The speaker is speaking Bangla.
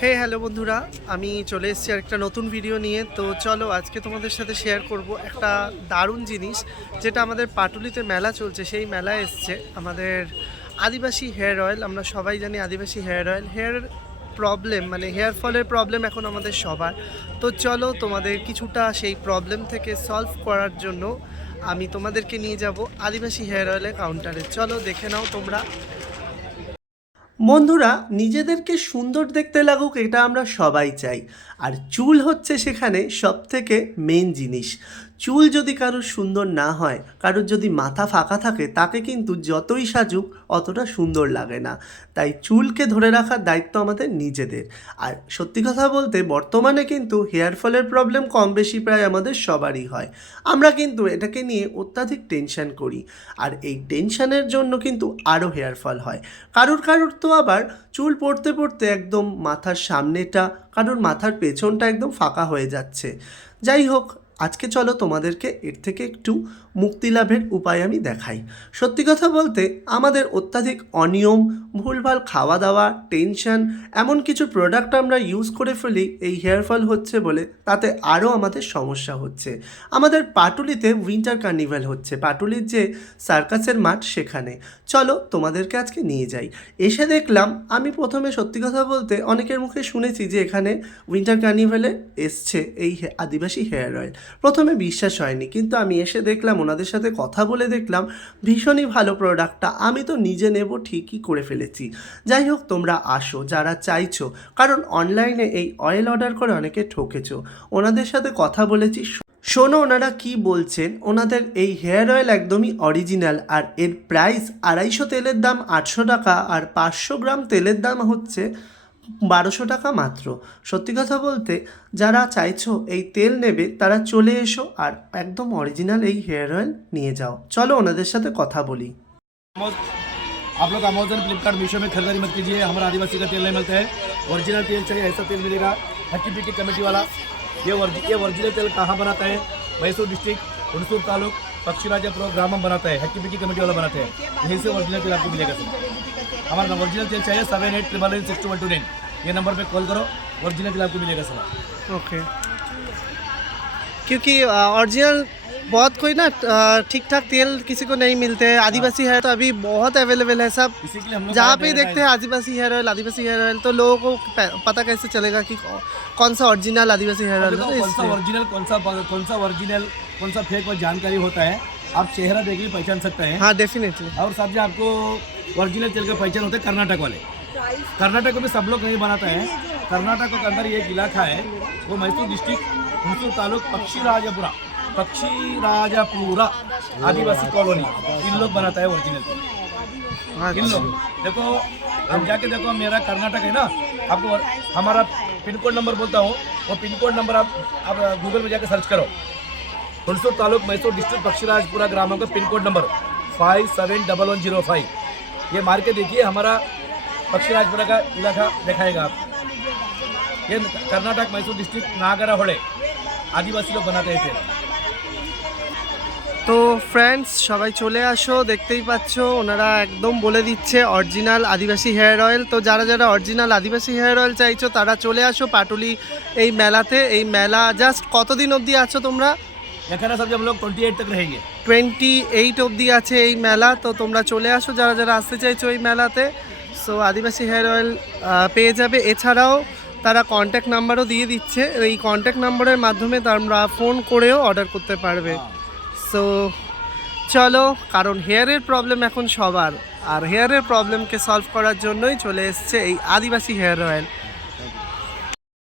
হ্যালো বন্ধুরা, আমি চলে এসেছি আরেকটা নতুন ভিডিও নিয়ে। তো চলো আজকে তোমাদের সাথে শেয়ার করব একটা দারুণ জিনিস, যেটা আমাদের পাটুলিতে মেলা চলছে। সেই মেলায় এসছে আমাদের আদিবাসী হেয়ার অয়েল। আমরা সবাই জানি আদিবাসী হেয়ার অয়েল, হেয়ার প্রবলেম মানে হেয়ার ফলের প্রবলেম এখন আমাদের সবার। তো চলো তোমাদের কিছুটা সেই প্রবলেম থেকে সলভ করার জন্য আমি তোমাদেরকে নিয়ে যাব আদিবাসী হেয়ার অয়েলের কাউন্টারে। চলো দেখে নাও তোমরা। বন্ধুরা, নিজেদেরকে সুন্দর দেখতে লাগুক এটা আমরা সবাই চাই, আর চুল হচ্ছে সেখানে সবথেকে মেন জিনিস। চুল যদি কারোর সুন্দর না হয়, কারোর যদি মাথা ফাঁকা থাকে, তাকে কিন্তু যতই সাজুক অতটা সুন্দর লাগে না। তাই চুলকে ধরে রাখার দায়িত্ব আমাদের নিজেদের। আর সত্যি কথা বলতে বর্তমানে কিন্তু হেয়ার ফলের প্রবলেম কম বেশি প্রায় আমাদের সবারই হয়। আমরা কিন্তু এটাকে নিয়ে অত্যাধিক টেনশন করি, আর এই টেনশনের জন্য কিন্তু আরও হেয়ার ফল হয়। কারুর তো আবার চুল পড়তে পড়তে একদম মাথার সামনেটা, কারোর মাথার পেছনটা একদম ফাঁকা হয়ে যাচ্ছে। যাই হোক, আজকে চলো তোমাদেরকে এর থেকে একটু মুক্তি লাভের উপায় আমি দেখাই। সত্যি কথা বলতে আমাদের অত্যাধিক অনিয়ম, ভুলভাল খাওয়া দাওয়া, টেনশন, এমন কিছু প্রোডাক্ট আমরা ইউজ করে ফেলি এই হেয়ার ফল হচ্ছে বলে, তাতে আরও আমাদের সমস্যা হচ্ছে। আমাদের পাটুলিতে উইন্টার কার্নিভাল হচ্ছে, পাটুলির যে সার্কাসের মাঠ সেখানে। চলো তোমাদেরকে আজকে নিয়ে যাই। এসে দেখলাম, আমি প্রথমে সত্যি কথা বলতে অনেকের মুখে শুনেছি যে এখানে উইন্টার কার্নিভালে এসছে এই আদিবাসী হেয়ার অয়েল। প্রথমে বিশ্বাস হয়নি, কিন্তু আমি এসে দেখলাম, ওনাদের সাথে কথা বলে দেখলাম ভীষণই ভালো প্রোডাক্টটা। আমি তো নিজে নেব ঠিকই করে ফেলেছি। যাই হোক, তোমরা আসো যারা চাইছো, কারণ অনলাইনে এই অয়েল অর্ডার করে অনেকে ঠকেছো। ওনাদের সাথে কথা বলেছি, শোনো ওনারা কি বলছেন। ওনাদের এই হেয়ার অয়েল একদমই অরিজিনাল, আর এর প্রাইস 250 তেলের দাম 800 টাকা, আর 500 গ্রাম তেলের দাম হচ্ছে 1200 টাকা মাত্র। সত্যি কথা বলতে যারা চাইছো এই তেল নেবে, তারা চলে এসো আর একদম অরিজিনাল এই হেয়ার অয়েল নিয়ে যাও। চলো ওনাদের সাথে কথা বলি। आप लोग अमेजन फ्लिपकार्ट मीशो में खरीदारी मत कीजिए, हमारा आदिवासी का तेल नहीं मिलता है। ओरिजिनल तेल चाहिए, ऐसा तेल मिलेगा हट्टी पिट्टी कमेटी वाला। ये ओरिजिनल तेल कहाँ बनाता है? मैसूर डिस्ट्रिक्ट, हुणसूर तालुक, पक्षीराजापुर ग्राम में बनाता है। हट्टी पिट्टी कमेटी वाला बनाते हैं, यहीं से ओरिजिनल तेल आपको मिलेगा सर। हमारा ओरिजिनल तेल चाहिए 78886129, ये नंबर पर कॉल करो, ओरिजिनल तेल आपको मिलेगा सर। ओके, क्योंकि ओरिजिनल बहुत कोई ना ठीक ठाक तेल किसी को नहीं मिलते हैं। आदिवासी हेयर तो अभी बहुत अवेलेबल है, सब जहाँ पे देखते हैं आदिवासी हेयर ऑयल, आदिवासी हेयर ऑयल। तो लोगों को पता कैसे चलेगा कि कौन सा ओरिजिनल आदिवासी हेयर ऑयल है? कौन सा ओरिजिनल कौन सा फेक और जानकारी होता है, आप चेहरा देख के पहचान सकते हैं। हाँ डेफिनेटली। और साथ में आपको ओरिजिनल तेल का पहचान होता है कर्नाटक वाले। कर्नाटक में सब लोग नहीं बनाता है। कर्नाटक के अंदर एक इलाका है, वो मैसूर डिस्ट्रिक्ट, हुणसूर तालुक, पक्षीराजापुरा आदिवासी कॉलोनी, इन लोग बनाता है ओरिजिनल तेल। इन लोग देखो, आप जाके देखो, मेरा कर्नाटक है ना, आपको हमारा पिन कोड नंबर बोलता हूँ, वो पिन कोड नंबर आप गूगल में जाके सर्च करो। हुणसूर तालुक, मैसूर डिस्ट्रिक्ट, पक्षीराजपुरा ग्रामों का पिन कोड नंबर 571105। ये मार के देखिए, हमारा पक्षीराजपुरा का इलाका दिखाएगा आप। ये कर्नाटक, मैसूर डिस्ट्रिक्ट, नागरा होड़े आदिवासी लोग बनाते हैं तेल। তো ফ্রেন্ডস সবাই চলে আসো, দেখতেই পাচ্ছ ওনারা একদম বলে দিচ্ছে অরিজিনাল আদিবাসী হেয়ার অয়েল। তো যারা যারা অরিজিনাল আদিবাসী হেয়ার অয়েল চাইছো, তারা চলে আসো পাটুলি এই মেলাতে। এই মেলা জাস্ট কতদিন অবধি আছো তোমরা? এখানে সব हम लोग 28 तक रहेंगे। 28 অবধি আছে এই মেলা। তো তোমরা চলে আসো যারা যারা আসতে চাইছো এই মেলাতে। সো আদিবাসী হেয়ার অয়েল পেয়ে যাবে। এছাড়াও তারা কন্ট্যাক্ট নাম্বারও দিয়ে দিচ্ছে, এই কন্ট্যাক্ট নাম্বারের মাধ্যমে তোমরা ফোন করেও অর্ডার করতে পারবে। সো চলো, কারণ হেয়ারের প্রবলেম এখন সবার, আর হেয়ারের প্রবলেমকে সলভ করার জন্যই চলে এসছে এই আদিবাসী হেয়ার অয়েল।